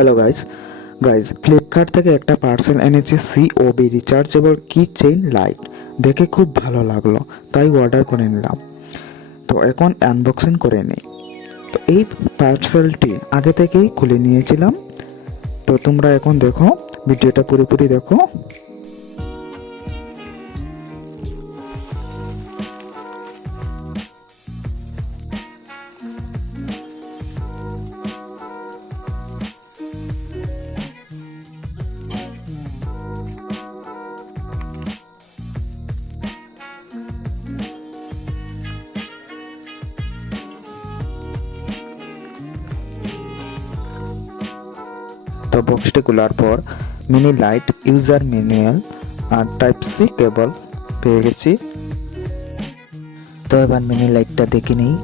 Hello guys Flipkart থেকে একটা parcel এনেছি সিওবি রিচার্জেবল কি চেইন লাইট। দেখে খুব ভালো লাগলো, তাই অর্ডার করে নিলাম। তো এখন আনবক্সিং করে নিই। তো এই পার্সেলটি আগে থেকেই খুলে নিয়েছিলাম। তো তোমরা এখন দেখো, ভিডিওটা পুরোপুরি দেখো। তো বক্সটি খোলার পর মিনি লাইট, ইউজার ম্যানুয়াল আর টাইপ সি কেবল পেয়ে গেছি। তো এবার মিনি লাইটটা দেখে নিই।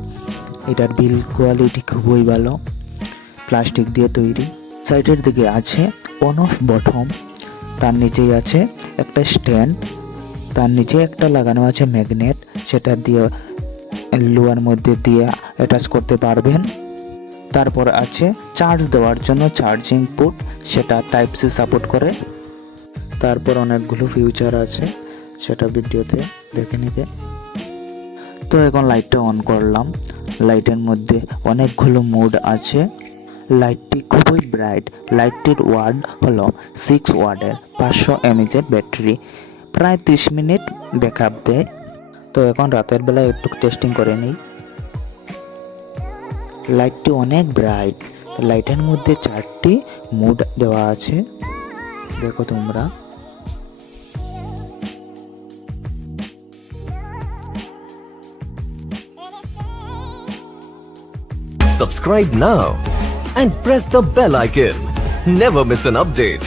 এটার বিল কোয়ালিটি খুবই ভালো, প্লাস্টিক দিয়ে তৈরি। সাইডের দিকে আছে অন অফ বটম, তার নিচেই আছে একটা স্ট্যান্ড, তার নিচে একটা লাগানো আছে ম্যাগনেট, সেটা দিয়ে লোহার মধ্যে দিয়ে অ্যাটাচ করতে পারবেন। তারপর আছে চার্জ দেওয়ার জন্য চার্জিং পোর্ট, সেটা টাইপ সি সাপোর্ট করে। তারপর অনেকগুলো ফিউচার আছে, সেটা ভিডিওতে দেখে নেবে। তো এখন লাইটটা অন করলাম। লাইটের মধ্যে অনেকগুলো মোড আছে। লাইটটি খুবই ব্রাইট। লাইটটির ওয়াট হলো 6 ওয়াটের 500 mAh ব্যাটারি, প্রায় 30 মিনিট ব্যাকআপ দেয়। তো এখন রাতের বেলা একটু টেস্টিং করে নিই। লাইটটি অনেক ব্রাইট। লাইটের মধ্যে 4টি মোড দেওয়া আছে, দেখো তোমরা। Subscribe now and press the bell icon. Never miss an update.